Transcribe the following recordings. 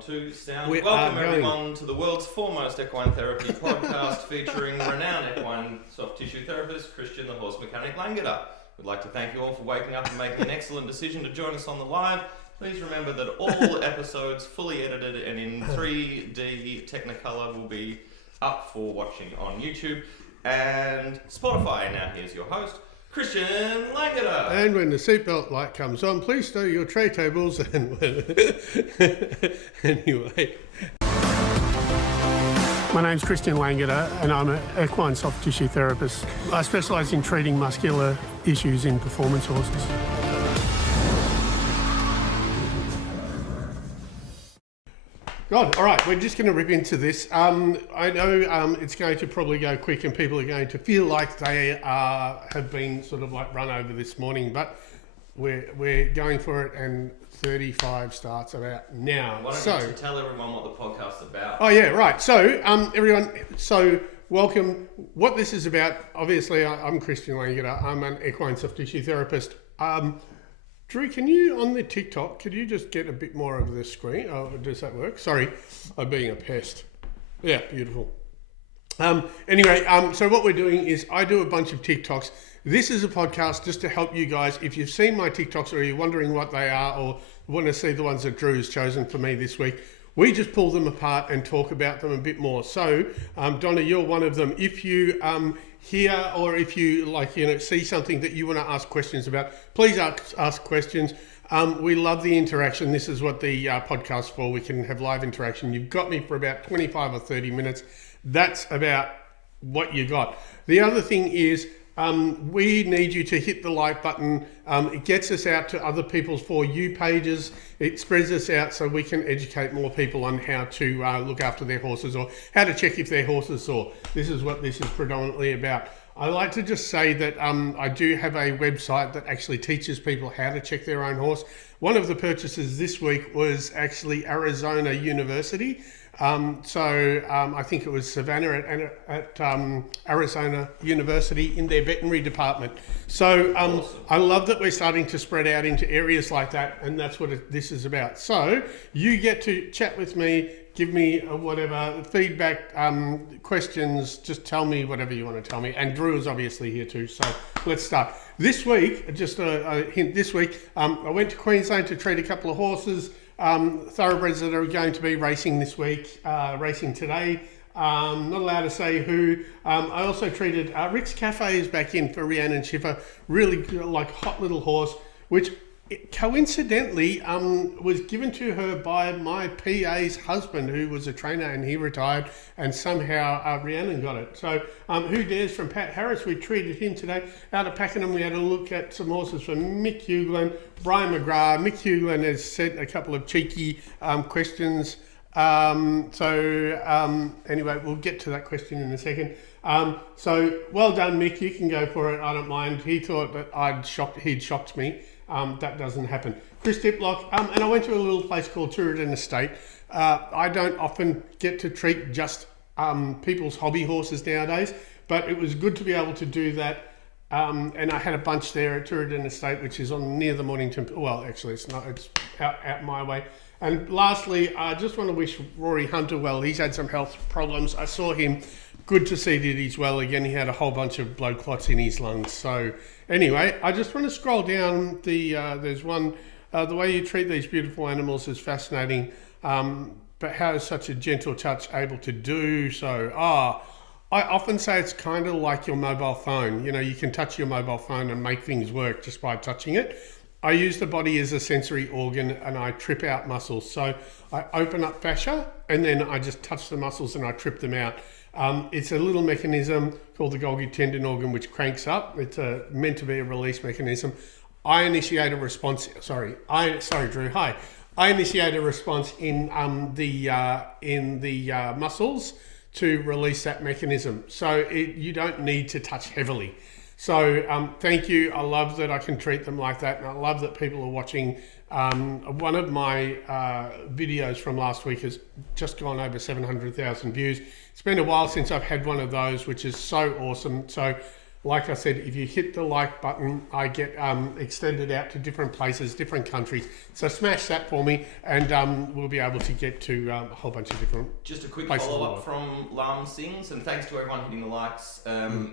1, 2, sound. Welcome everyone to the world's foremost equine therapy podcast featuring renowned equine soft tissue therapist Christian the horse mechanic Langeder. We'd like to thank you all for waking up and making an excellent decision to join us on the live. Please remember that all episodes fully edited and in 3D Technicolor will be up for watching on YouTube and Spotify. Now here's your host, Christian Langeder. And when the seatbelt light comes on, please stow your tray tables and anyway. My name's Christian Langeder and I'm an equine soft tissue therapist. I specialise in treating muscular issues in performance horses. God, all right, we're just going to rip into this. I know it's going to probably go quick and people are going to feel like they have been sort of like run over this morning, but we're going for it, and 35 starts about now. Why don't you tell everyone what the podcast's about? Oh yeah, right. So everyone, welcome. What this is about, obviously I'm Christian Langeder. I'm an equine soft tissue therapist. Drew, can you, on the TikTok, could you just get a bit more of the screen? Oh, does that work? Sorry, I'm being a pest. Yeah, beautiful. Anyway, so what we're doing is I do a bunch of TikToks. This is a podcast just to help you guys. If you've seen my TikToks or you're wondering what they are or want to see the ones that Drew's chosen for me this week, we just pull them apart and talk about them a bit more. So, Donna, you're one of them. If you hear or if you see something that you want to ask questions about, please ask questions. We love the interaction. This is what the podcast's for. We can have live interaction. You've got me for about 25 or 30 minutes. That's about what you got. The other thing is we need you to hit the like button. It gets us out to other people's For You pages. It spreads us out so we can educate more people on how to look after their horses or how to check if their horse is sore. This is what this is predominantly about. I like to just say that I do have a website that actually teaches people how to check their own horse. One of the purchases this week was actually Arizona University. I think it was Savannah at Arizona University in their veterinary department. So awesome. I love that we're starting to spread out into areas like that, and that's what this is about. So you get to chat with me, give me whatever feedback, questions, just tell me whatever you want to tell me. And Drew is obviously here too, so let's start. This week, just a hint, this week, I went to Queensland to treat a couple of horses. Thoroughbreds that are going to be racing this week, racing today. Not allowed to say who. I also treated Rick's Cafe is back in for Rhiannon Schiffer. Really like hot little horse, which coincidentally was given to her by my PA's husband, who was a trainer and he retired, and somehow Rhiannon got it. So Who Dares from Pat Harris, we treated him today. Out of Pakenham, we had a look at some horses from Mick Hughlin, Brian McGrath. Mick Hughlin has sent a couple of cheeky questions. Anyway, we'll get to that question in a second. So well done, Mick. You can go for it. I don't mind. He thought that he'd shocked me. That doesn't happen. Chris Diplock, and I went to a little place called Tooradin Estate. I don't often get to treat just people's hobby horses nowadays, but it was good to be able to do that. And I had a bunch there at Tooradin Estate, which is on near the Mornington. Well, actually, it's not. It's out my way. And lastly, I just want to wish Rory Hunter well. He's had some health problems. I saw him. Good to see that he's well again. He had a whole bunch of blood clots in his lungs. So anyway, I just want to scroll down. There's one. The way you treat these beautiful animals is fascinating. But how is such a gentle touch able to do so? I often say it's kind of like your mobile phone. You know, you can touch your mobile phone and make things work just by touching it. I use the body as a sensory organ and I trip out muscles. So I open up fascia and then I just touch the muscles and I trip them out. It's a little mechanism called the Golgi tendon organ which cranks up. It's meant to be a release mechanism. I initiate a response. Sorry, Drew. Hi. I initiate a response in the muscles to release that mechanism. So you don't need to touch heavily. So thank you. I love that I can treat them like that, and I love that people are watching. One of my videos from last week has just gone over 700,000 views. It's been a while since I've had one of those, which is so awesome. So like I said, if you hit the like button, I get extended out to different places, different countries. So smash that for me, and we'll be able to get to a whole bunch of different. Just a quick follow-up from Lam Sings, and thanks to everyone hitting the likes.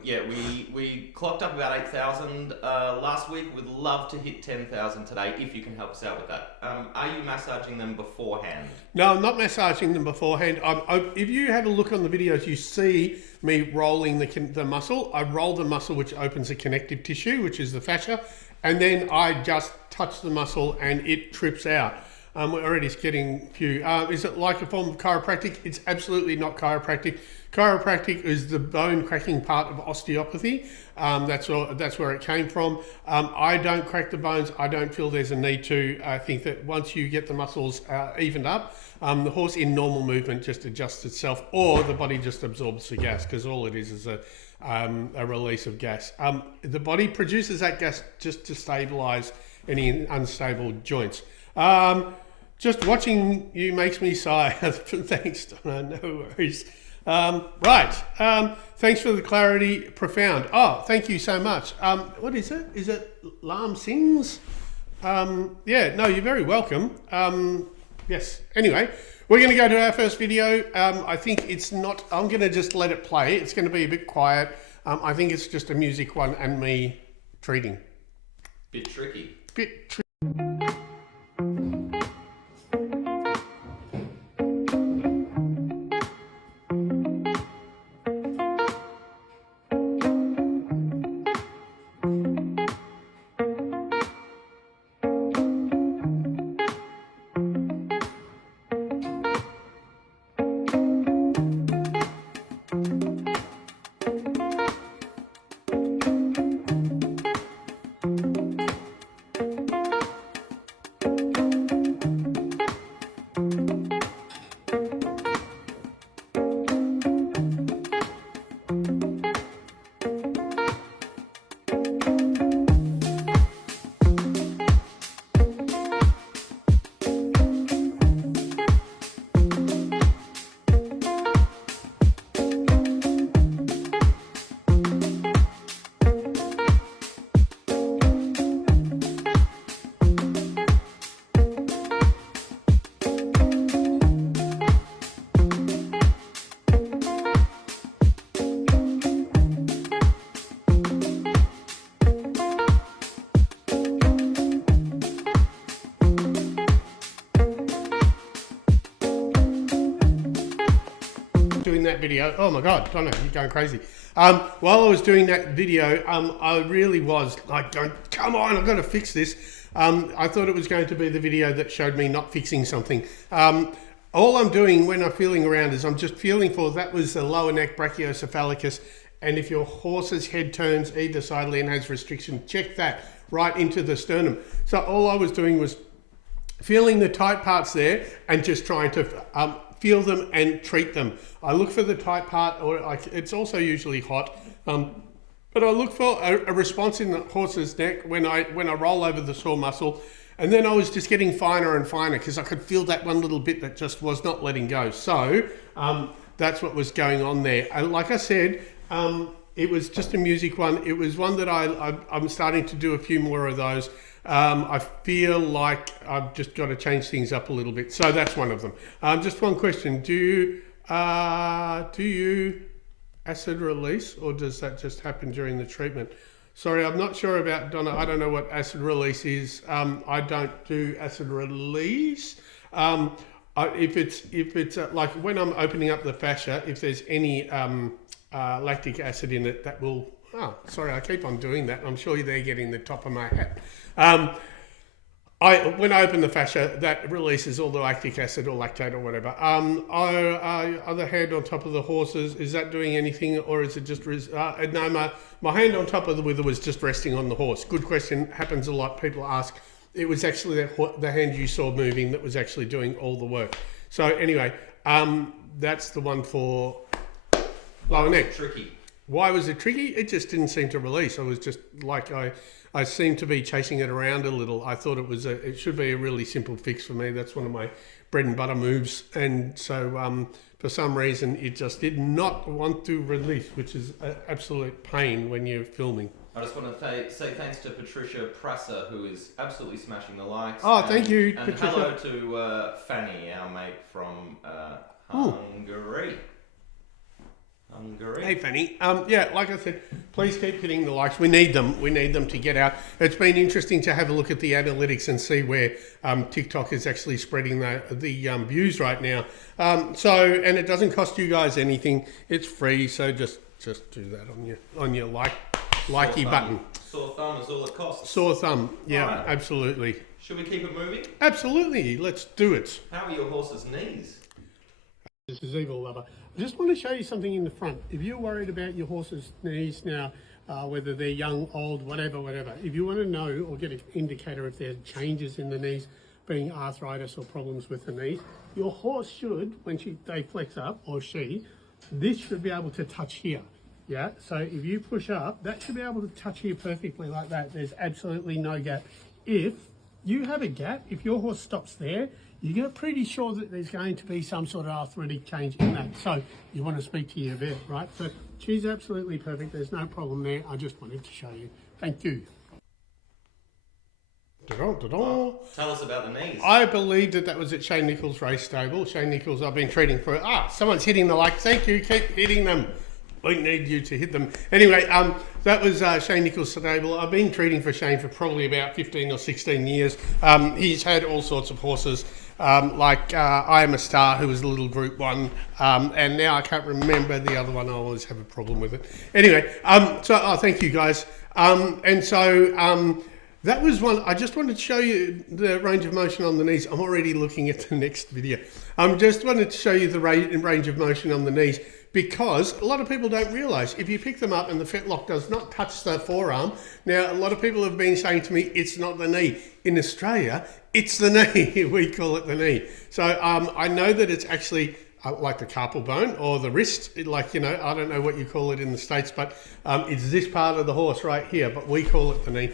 Yeah, we clocked up about 8,000 last week. We'd love to hit 10,000 today if you can help us out with that. Are you massaging them beforehand? No, I'm not massaging them beforehand. If you have a look on the videos, you see me rolling the muscle. I roll the muscle, which opens the connective tissue, which is the fascia, and then I just touch the muscle and it trips out. We're already getting a few. Is it like a form of chiropractic? It's absolutely not chiropractic. Chiropractic is the bone cracking part of osteopathy. That's where it came from. I don't crack the bones. I don't feel there's a need to. I think that once you get the muscles evened up, the horse in normal movement just adjusts itself, or the body just absorbs the gas, because all it is a release of gas. The body produces that gas just to stabilize any unstable joints. Just watching you makes me sigh. Thanks, Donna. No worries. Right. Thanks for the clarity. Profound. Oh, thank you so much. What is it? Is it Lam Sings? Yeah, no, you're very welcome. Yes. Anyway, we're going to go to our first video. I think it's not, I'm going to just let it play. It's going to be a bit quiet. I think it's just a music one and me treating. Bit tricky. Bit tricky. That video. Oh my God, Donna, you're going crazy. While I was doing that video, I really was like going, come on, I've got to fix this. I thought it was going to be the video that showed me not fixing something. All I'm doing when I'm feeling around is I'm just feeling for, that was the lower neck brachiocephalicus. And if your horse's head turns either sidely and has restriction, check that right into the sternum. So all I was doing was feeling the tight parts there and just trying to feel them and treat them. I look for the tight part, or it's also usually hot, but I look for a response in the horse's neck when I roll over the sore muscle, and then I was just getting finer and finer because I could feel that one little bit that just was not letting go. So that's what was going on there. And like I said, it was just a music one. It was one that I'm starting to do a few more of those. I feel like I've just got to change things up a little bit. So that's one of them. Just one question. Do you acid release, or does that just happen during the treatment? Sorry, I'm not sure about Donna. I don't know what acid release is. I don't do acid release. If it's like when I'm opening up the fascia, if there's any lactic acid in it, that will... Oh, sorry, I keep on doing that. I'm sure they're getting the top of my hat. When I open the fascia, that releases all the lactic acid or lactate or whatever. Other hand on top of the horses, is that doing anything, or is it just... no, my hand on top of the wither was just resting on the horse. Good question. Happens a lot. People ask. It was actually the hand you saw moving that was actually doing all the work. So anyway, that's the one for lower neck. Tricky. Why was it tricky? It just didn't seem to release. I was just like, I seemed to be chasing it around a little. I thought it should be a really simple fix for me. That's one of bread and butter moves, and so for some reason it just did not want to release, which is an absolute pain when you're filming. I just want to say thanks to Patricia Prasser, who is absolutely smashing the likes. Oh, thank you, and Patricia. hello to Fanny, our mate from Hungary. Hey Fanny, yeah, like I said, please keep hitting the likes. We need them. We need them to get out. It's been interesting to have a look at the analytics and see where TikTok is actually spreading the views right now. And it doesn't cost you guys anything. It's free, so just do that on your likey button. Sore thumb is all it costs. Sore thumb, yeah, Right. Absolutely. Should we keep it moving? Absolutely, let's do it. How are your horse's knees? This is Evil Lover. I just want to show you something in the front. If you're worried about your horse's knees now, whether they're young, old, whatever, if you want to know or get an indicator if there's changes in the knees, being arthritis or problems with the knees, your horse should, when they flex up, or this should be able to touch here. Yeah, so if you push up, that should be able to touch here perfectly like that. There's absolutely no gap. If you have a gap, if your horse stops there, you're pretty sure that there's going to be some sort of arthritic change in that. So you want to speak to your vet, right? So she's absolutely perfect. There's no problem there. I just wanted to show you. Thank you. Well, tell us about the knees. I believe that was at Shane Nichols' race stable. Shane Nichols, I've been treating for... someone's hitting the like. Thank you. Keep hitting them. We need you to hit them. Anyway, that was Shane Nichols' stable. I've been treating for Shane for probably about 15 or 16 years. He's had all sorts of horses, like I Am a Star, who was a little Group 1, and now I can't remember the other one. I always have a problem with it. Anyway, thank you guys. That was one. I just wanted to show you the range of motion on the knees. I'm already looking at the next video. Just wanted to show you the range of motion on the knees, because a lot of people don't realise if you pick them up and the fetlock does not touch the forearm. Now, a lot of people have been saying to me, it's not the knee. In Australia, it's the knee. We call it the knee. So I know that it's actually like the carpal bone or the wrist. I don't know what you call it in the States, but it's this part of the horse right here, but we call it the knee.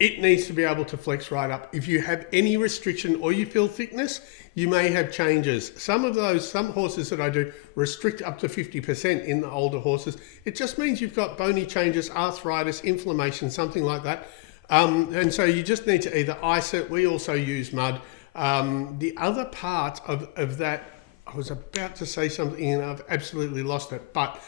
It needs to be able to flex right up. If you have any restriction or you feel thickness, you may have changes. Some horses that I do restrict up to 50% in the older horses. It just means you've got bony changes, arthritis, inflammation, something like that. And so you just need to either ice it. We also use mud. The other part of that, I was about to say something and I've absolutely lost it, but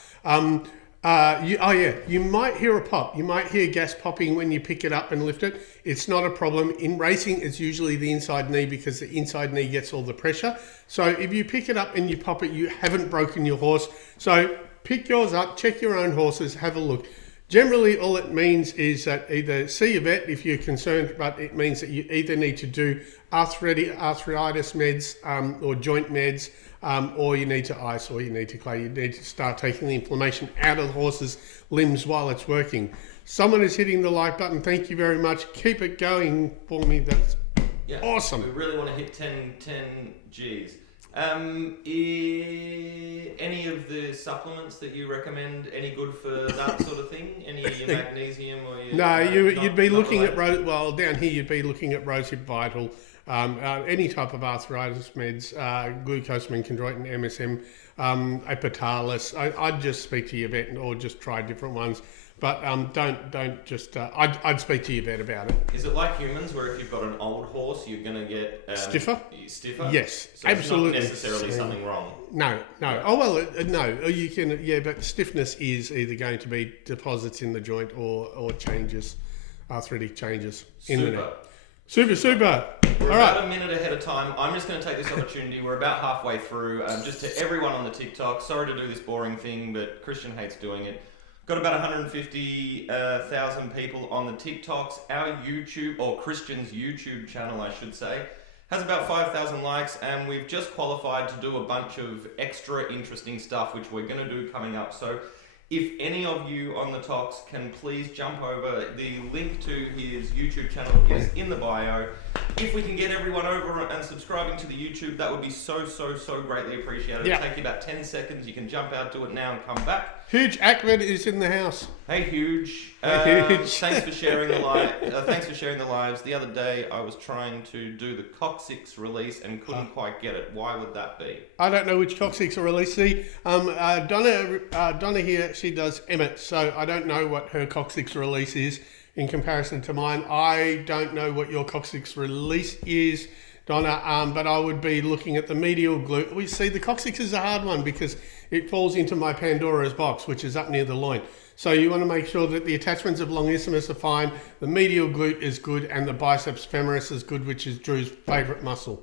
you might hear a pop. You might hear gas popping when you pick it up and lift it. It's not a problem. In racing, it's usually the inside knee, because the inside knee gets all the pressure. So if you pick it up and you pop it, you haven't broken your horse. So pick yours up, check your own horses, have a look. Generally, all it means is that either see a vet if you're concerned, but it means that you either need to do arthritis meds or joint meds, or you need to ice, or you need to clay. You need to start taking the inflammation out of the horse's limbs while it's working. Someone is hitting the like button. Thank you very much. Keep it going for me. That's awesome. We really want to hit 10 Gs. Any of the supplements that you recommend any good for that sort of thing? Any of your magnesium or your... No, you'd be looking at down here you'd be looking at Rosehip Vital. Any type of arthritis meds, glucosamine, chondroitin, MSM, Epitalus. I'd just speak to your vet or just try different ones. But don't just... I'd speak to your vet about it. Is it like humans, where if you've got an old horse, you're going to get... Stiffer? Stiffer? Yes, so absolutely. It's not necessarily something wrong? No. Yeah. Oh, well, no. You can... Yeah, but stiffness is either going to be deposits in the joint or changes, arthritic changes in the neck. Super. We're All about right. a minute ahead of time. I'm just going to take this opportunity. We're about halfway through. Just to everyone on the TikTok, sorry to do this boring thing, but Christian hates doing it. Got about 150,000 people on the TikToks. Our YouTube, or Christian's YouTube channel, I should say, has about 5,000 likes, and we've just qualified to do a bunch of extra interesting stuff, which we're going to do coming up. So if any of you on the Toks can please jump over, the link to his YouTube channel is in the bio. If we can get everyone over and subscribing to the YouTube, that would be so greatly appreciated. It'll take you about 10 seconds. You can jump out, do it now, and come back. Huge Ahmed is in the house. Hey, Huge. Thanks for sharing the thanks for sharing the lives. The other day, I was trying to do the Coccyx release and couldn't quite get it. Why would that be? I don't know which Coccyx release. See, Donna here, she does Emmett, so I don't know what her Coccyx release is in comparison to mine. I don't know what your Coccyx release is, Donna, but I would be looking at the medial glute. We see the Coccyx is a hard one because it falls into my Pandora's box, which is up near the loin. So you want to make sure that the attachments of longissimus are fine, the medial glute is good, and the biceps femoris is good, which is Drew's favourite muscle.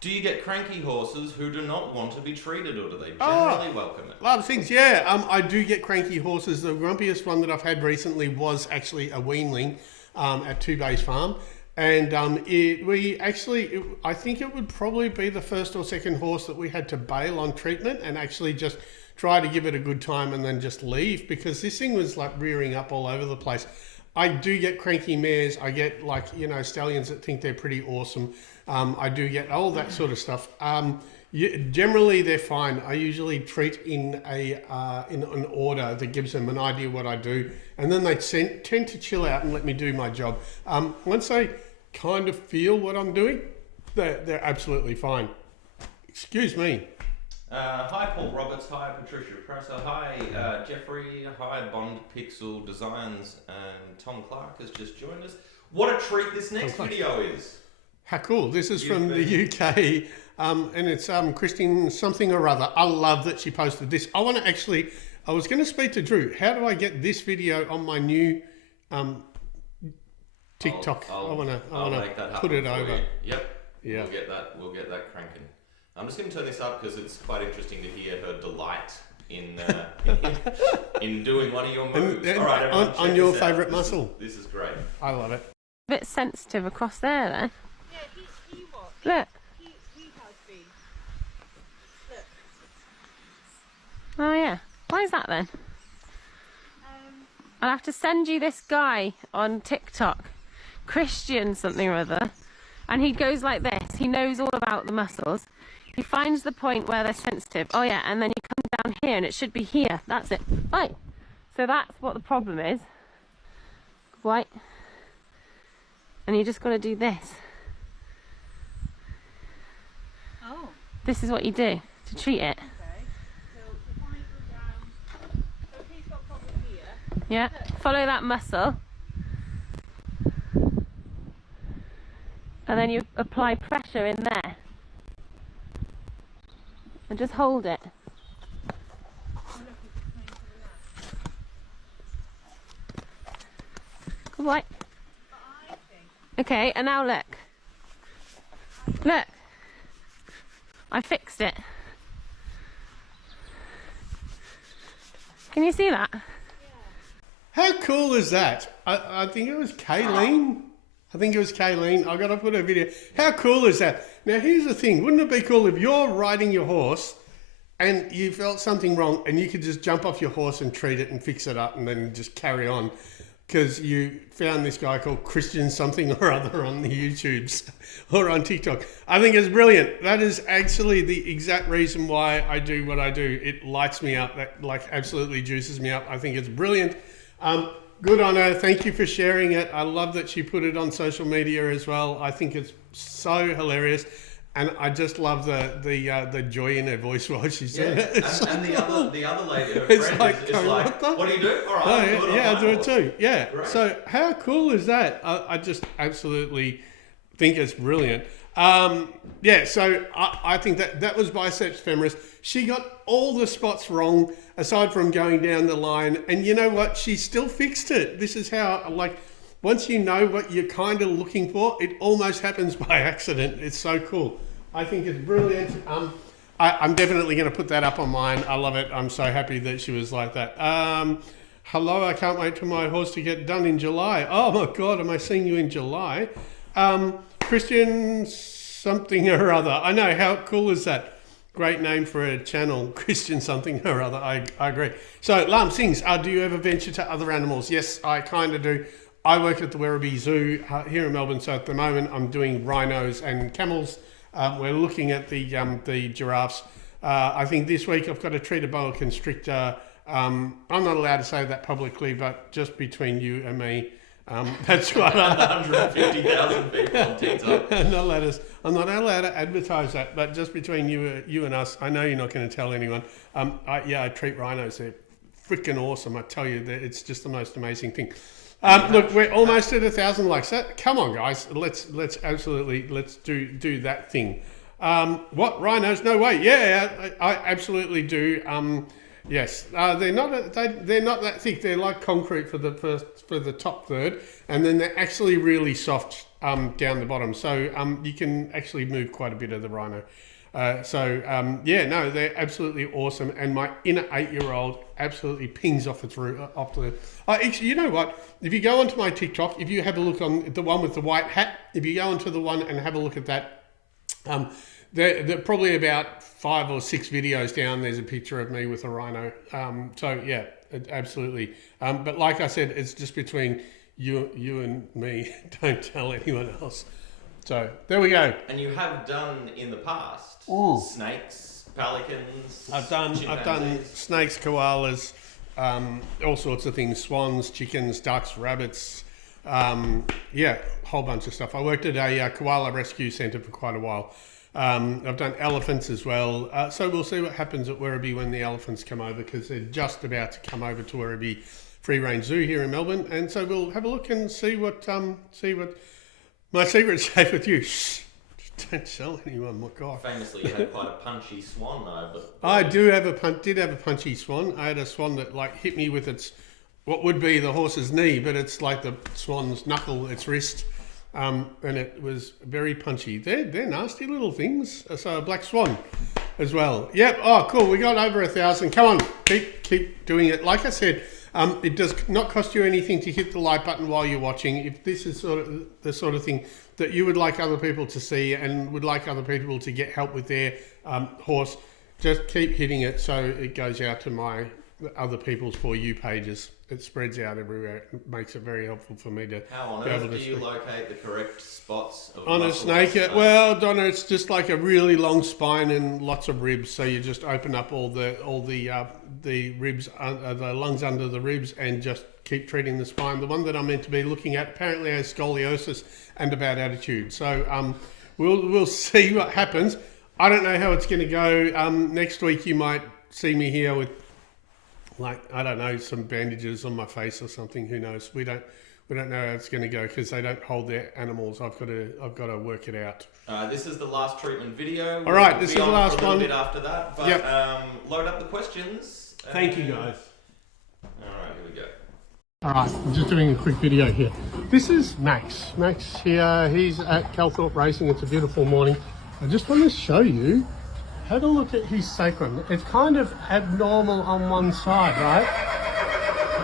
Do you get cranky horses who do not want to be treated, or do they generally welcome it? A lot of things, yeah. I do get cranky horses. The grumpiest one that I've had recently was actually a weanling at Two Bays Farm. And I think it would probably be the first or second horse that we had to bail on treatment and actually just try to give it a good time and then just leave, because this thing was like rearing up all over the place. I do get cranky mares. I get stallions that think they're pretty awesome. I do get all that sort of stuff. Generally, they're fine. I usually treat in an order that gives them an idea what I do, and then they tend to chill out and let me do my job. Once they kind of feel what I'm doing, they're absolutely fine. Excuse me. Hi Paul Roberts, hi Patricia Presser, hi Jeffrey, hi Bond Pixel Designs, and Tom Clark has just joined us. What a treat this next video is. How cool. This is from the UK, and it's Christian something or other. I love that she posted this. I was going to speak to Drew. How do I get this video on my new TikTok? I want to put it over. You. Yep. Yeah. We'll get that cranking. I'm just going to turn this up because it's quite interesting to hear her delight in doing one of your moves. And all right, everyone, on your favourite muscle. This is great. I love it. A bit sensitive across there then. Yeah, he was. Look. He has been. Look. Oh yeah. Why is that then? I'll have to send you this guy on TikTok, Christian something or other, and he goes like this. He knows all about the muscles. He finds the point where they're sensitive. Oh yeah, and then you come down here and it should be here. That's it. Right. So that's what the problem is. Right. And you just got to do this. Oh. This is what you do to treat it. Okay. So if I go down, so if he's got a problem here. Yeah. Follow that muscle. And then you apply pressure in there. And just hold it. Good boy. Okay, and now look. Look. I fixed it. Can you see that? How cool is that? I think it was Kayleen. I got to put a video. How cool is that? Now, here's the thing. Wouldn't it be cool if you're riding your horse and you felt something wrong and you could just jump off your horse and treat it and fix it up and then just carry on because you found this guy called Christian something or other on the YouTubes or on TikTok. I think it's brilliant. That is actually the exact reason why I do what I do. It lights me up. That absolutely juices me up. I think it's brilliant. Good on her. Thank you for sharing it. I love that she put it on social media as well. I think it's so hilarious, and I just love the joy in her voice while she's doing it. And the other lady, her friend, is like, what do you do? All right, I do it too. Yeah. Great. So how cool is that? I just absolutely think it's brilliant. So I think that was biceps femoris. She got all the spots wrong aside from going down the line, and you know what? She still fixed it. This is how, once you know what you're kind of looking for, it almost happens by accident. It's so cool. I think it's brilliant. I'm definitely going to put that up on mine. I love it. I'm so happy that she was like that. Hello, I can't wait for my horse to get done in July. Oh my God, am I seeing you in July? Christian something or other. I know, how cool is that? Great name for a channel, Christian something or other. I agree. So, Lam Sings, do you ever venture to other animals? Yes, I kind of do. I work at the Werribee Zoo here in Melbourne, so at the moment I'm doing rhinos and camels. We're looking at the giraffes. I think this week I've got to treat a boa constrictor. I'm not allowed to say that publicly, but just between you and me, that's what 150,000 people on TikTok. I'm not allowed to advertise that, but just between you and us, I know you're not going to tell anyone. I treat rhinos. They're freaking awesome. I tell you, it's just the most amazing thing. Look, we're almost at 1,000 likes. Come on, guys. Let's do that thing. What, rhinos? No way. Yeah, I absolutely do. Yes, they're not that thick. They're like concrete for the top third, and then they're actually really soft down the bottom. So you can actually move quite a bit of the rhino. They're absolutely awesome. And my inner 8-year-old absolutely pings off its roof. You know what? If you go onto my TikTok, if you have a look on the one with the white hat, if you go onto the one and have a look at that, they're probably about 5 or 6 videos down. There's a picture of me with a rhino. Absolutely. But like I said, it's just between you and me. Don't tell anyone else. So there we go. And you have done in the past snakes, pelicans. I've done snakes, koalas, all sorts of things: swans, chickens, ducks, rabbits. Whole bunch of stuff. I worked at a koala rescue centre for quite a while. I've done elephants as well. So we'll see what happens at Werribee when the elephants come over, because they're just about to come over to Werribee Free Range Zoo here in Melbourne. And so we'll have a look and see what my secret's safe with you. Shh, don't tell anyone. My God. Famously, you had quite a punchy swan though. I did have a punchy swan. I had a swan that hit me with what would be the horse's knee, but it's like the swan's knuckle, its wrist. And it was very punchy. They're nasty little things. So a black swan as well. Yep. Oh, cool. We got over 1,000. Come on, keep doing it. Like I said, it does not cost you anything to hit the like button while you're watching. If this is the sort of thing that you would like other people to see and would like other people to get help with their horse, just keep hitting it so it goes out to my other people's For You pages. It spreads out everywhere. It makes it very helpful for me to. How on earth do you locate the correct spots of on a snake? Well, Donna, it's just like a really long spine and lots of ribs. So you just open up all the ribs, the lungs under the ribs, and just keep treating the spine. The one that I'm meant to be looking at apparently has scoliosis and a bad attitude. So we'll see what happens. I don't know how it's going to go. Next week you might see me here with, I don't know, some bandages on my face or something. Who knows? We don't know how it's going to go because they don't hold their animals. I've got to work it out. This is the last treatment video. All right, this is the last one. A bit after that, but load up the questions. Thank you, guys. All right, here we go. All right, I'm just doing a quick video here. This is Max. Max here. He's at Calthorpe Racing. It's a beautiful morning. I just want to show you. Have a look at his sacrum. It's kind of abnormal on one side, right?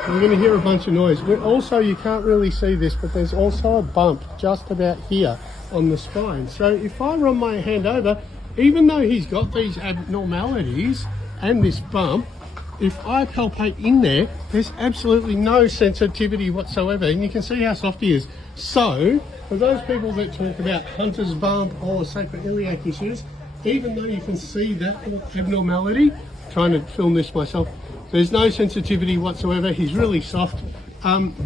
You're going to hear a bunch of noise. Also, you can't really see this, but there's also a bump just about here on the spine. So if I run my hand over, even though he's got these abnormalities and this bump, if I palpate in there, there's absolutely no sensitivity whatsoever. And you can see how soft he is. So, for those people that talk about hunter's bump or sacroiliac issues, even though you can see that abnormality, trying to film this myself, there's no sensitivity whatsoever. He's really soft.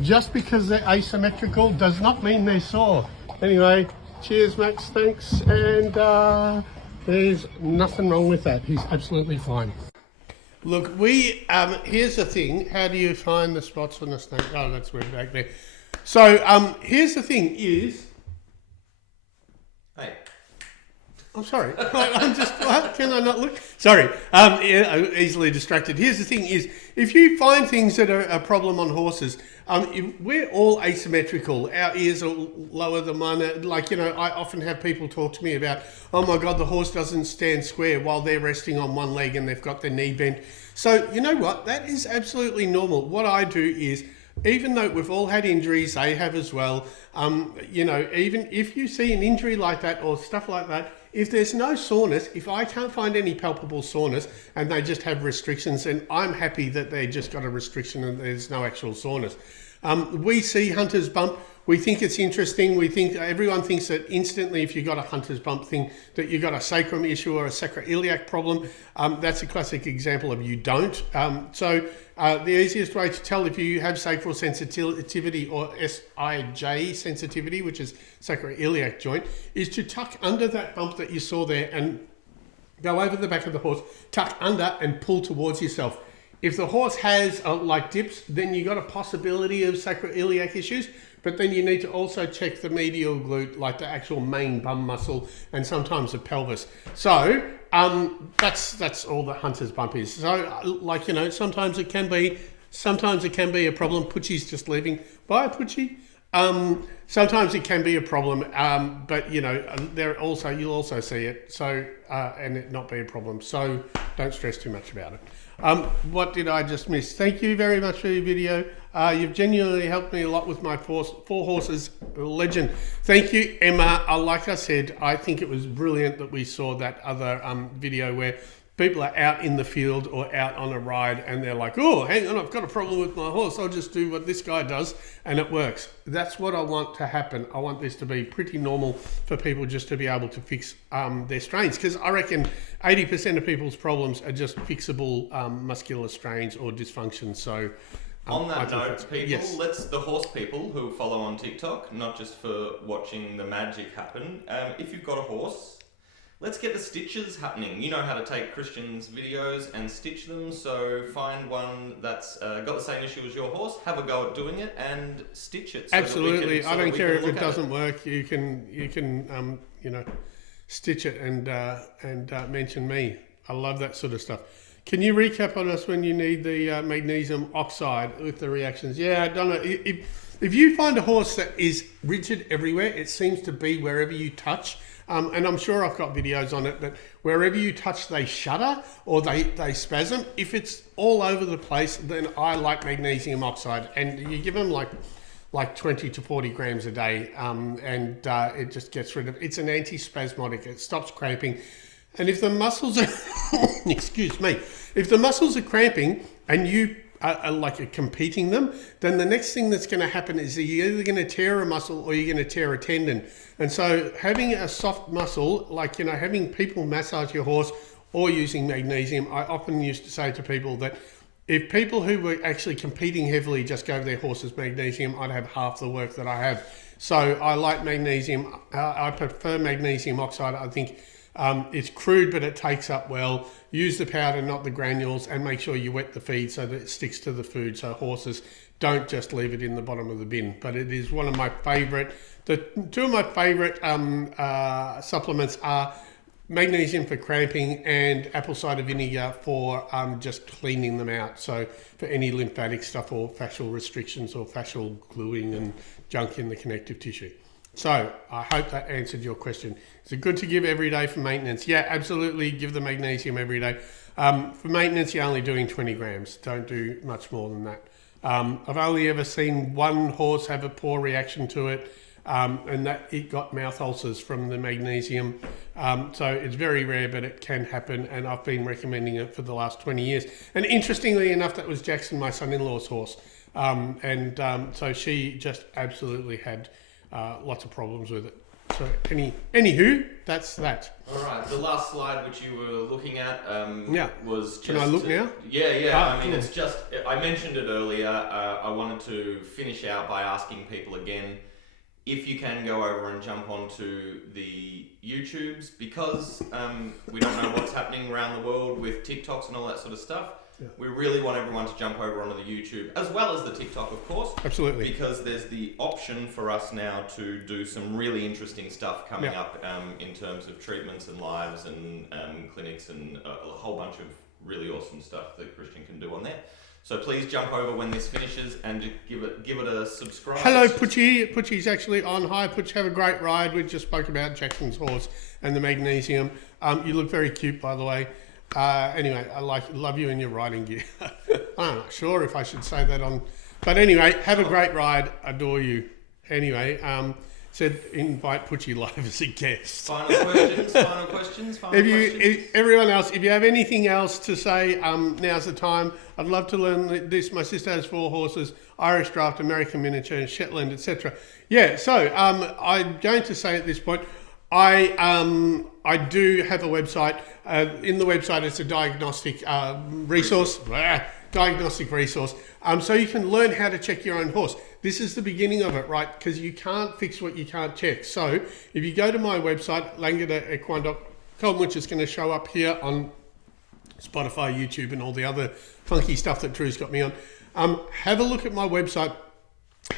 Just because they're asymmetrical does not mean they're sore. Anyway, cheers, Max, thanks. And there's nothing wrong with that. He's absolutely fine. Look, here's the thing. How do you find the spots on the snake? Oh, that's way back there. So here's the thing is... Hey. I'm sorry. I'm just, can I not look? Sorry. Easily distracted. Here's the thing is, if you find things that are a problem on horses, we're all asymmetrical. Our ears are lower than mine. I often have people talk to me about, oh my God, the horse doesn't stand square while they're resting on one leg and they've got their knee bent. So you know what? That is absolutely normal. What I do is, even though we've all had injuries, they have as well, even if you see an injury like that or stuff like that, if there's no soreness, if I can't find any palpable soreness and they just have restrictions, then I'm happy that they just got a restriction and there's no actual soreness. We see hunter's bump. We think it's interesting. We think everyone thinks that instantly if you got a hunter's bump thing that you got a sacrum issue or a sacroiliac problem. That's a classic example of you don't. The easiest way to tell if you have sacral sensitivity or SIJ sensitivity, which is sacroiliac joint, is to tuck under that bump that you saw there and go over the back of the horse, tuck under and pull towards yourself. If the horse has like dips, then you got a possibility of sacroiliac issues. But then you need to also check the medial glute, like the actual main bum muscle, and sometimes the pelvis. So that's all that hunter's bump is. So sometimes it can be a problem. Pucci's just leaving. Bye, Pucci. Sometimes it can be a problem, but you'll also see it. So and it not be a problem. So don't stress too much about it. What did I just miss? Thank you very much for your video. You've genuinely helped me a lot with my four horses legend. Thank you, Emma. Like I said, I think it was brilliant that we saw that other video where people are out in the field or out on a ride and they're like, oh, hang on, I've got a problem with my horse. I'll just do what this guy does and it works. That's what I want to happen. I want this to be pretty normal for people just to be able to fix their strains, because I reckon 80% of people's problems are just fixable muscular strains or dysfunction. So on that note, people, yes. let's the horse people who follow on TikTok, not just for watching the magic happen. If you've got a horse, let's get the stitches happening. You know how to take Christian's videos and stitch them, so find one that's got the same issue as your horse, have a go at doing it and stitch it. So absolutely. I don't care if it doesn't work. You can stitch it and mention me. I love that sort of stuff. Can you recap on us when you need the magnesium oxide with the reactions? Yeah, I don't know. If you find a horse that is rigid everywhere, it seems to be wherever you touch. And I'm sure I've got videos on it, but wherever you touch, they shudder or they spasm. If it's all over the place, then I like magnesium oxide. And you give them like 20 to 40 grams a day, and it just gets rid of it. It's an antispasmodic. It stops cramping. And if the muscles are, excuse me, if the muscles are cramping and you are competing them, then the next thing that's going to happen is you're either going to tear a muscle or you're going to tear a tendon. And so having a soft muscle, having people massage your horse or using magnesium, I often used to say to people that if people who were actually competing heavily just gave their horses magnesium, I'd have half the work that I have. So I like magnesium. I prefer magnesium oxide. I think it's crude, but it takes up well. Use the powder, not the granules, and make sure you wet the feed so that it sticks to the food. So horses don't just leave it in the bottom of the bin. But it is one of my favourite. Two of my favourite supplements are magnesium for cramping and apple cider vinegar for just cleaning them out. So for any lymphatic stuff or fascial restrictions or fascial gluing and junk in the connective tissue. So I hope that answered your question. Is it good to give every day for maintenance? Yeah, absolutely. Give the magnesium every day. For maintenance, you're only doing 20 grams. Don't do much more than that. I've only ever seen one horse have a poor reaction to it, and that it got mouth ulcers from the magnesium. So it's very rare, but it can happen, and I've been recommending it for the last 20 years. And interestingly enough, that was Jackson, my son-in-law's horse. So she just absolutely had lots of problems with it. So anywho, that's that. All right, the last slide which you were looking at was just... Can I look now? Yeah. It's just... I mentioned it earlier. I wanted to finish out by asking people again, if you can go over and jump onto the YouTubes, because we don't know what's happening around the world with Tik Toks and all that sort of stuff. Yeah. We really want everyone to jump over onto the YouTube, as well as the TikTok, of course. Absolutely. Because there's the option for us now to do some really interesting stuff coming up in terms of treatments and lives and clinics and a whole bunch of really awesome stuff that Christian can do on there. So please jump over when this finishes and give it a subscribe. Hello, Pucci. Pucci's actually on. Hi, Pucci. Have a great ride. We just spoke about Jackson's horse and the magnesium. You look very cute, by the way. Anyway, I love you in your riding gear. I'm not sure if I should say that on, but anyway, have a great ride. Adore you. Anyway, said invite Putchie live as a guest. Final questions. Everyone else, if you have anything else to say, now's the time. I'd love to learn this. My sister has 4 horses: Irish Draft, American Miniature, and Shetland, etc. Yeah. So I'm going to say at this point, I do have a website. In the website, it's a diagnostic resource. Diagnostic resource. So you can learn how to check your own horse. This is the beginning of it, right? Because you can't fix what you can't check. So if you go to my website, LangederEquine.com, which is going to show up here on Spotify, YouTube, and all the other funky stuff that Drew's got me on, have a look at my website.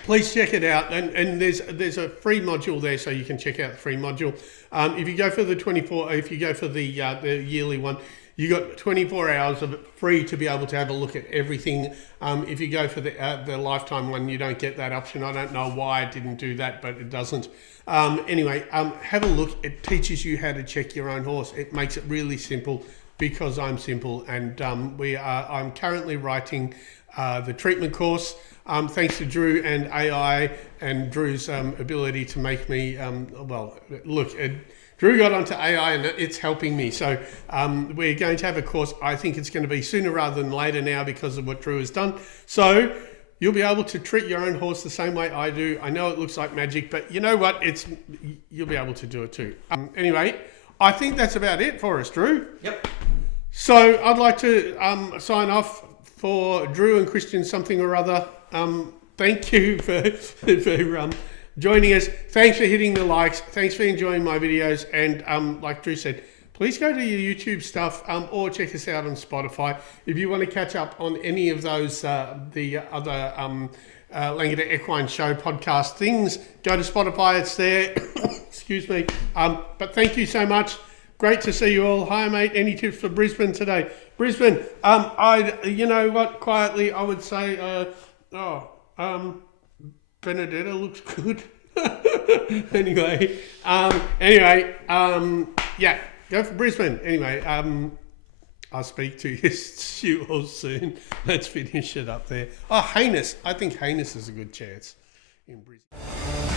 Please check it out, and there's a free module there, so you can check out the free module. If you go for the 24, if you go for the yearly one, you got 24 hours of it free to be able to have a look at everything. If you go for the lifetime one, you don't get that option. I don't know why it didn't do that, but it doesn't. Anyway, have a look. It teaches you how to check your own horse. It makes it really simple because I'm simple, and I'm currently writing the treatment course. Thanks to Drew and AI and Drew's ability to make me, Drew got onto AI and it's helping me. So we're going to have a course. I think it's going to be sooner rather than later now because of what Drew has done. So you'll be able to treat your own horse the same way I do. I know it looks like magic, but you know what? You'll be able to do it too. Anyway, I think that's about it for us, Drew. Yep. So I'd like to sign off for Drew and Christian something or other. Thank you for joining us. Thanks for hitting the likes. Thanks for enjoying my videos. And like Drew said, please go to your YouTube stuff or check us out on Spotify. If you want to catch up on any of those, the other Langeder Equine Show podcast things, go to Spotify. It's there. Excuse me. But thank you so much. Great to see you all. Hi, mate. Any tips for Brisbane today? Brisbane, you know what? Quietly, I would say, Benedetta looks good. Anyway, yeah, go for Brisbane. Anyway, I'll speak to you all soon. Let's finish it up there. Oh, Haynes. I think Haynes is a good chance in Brisbane.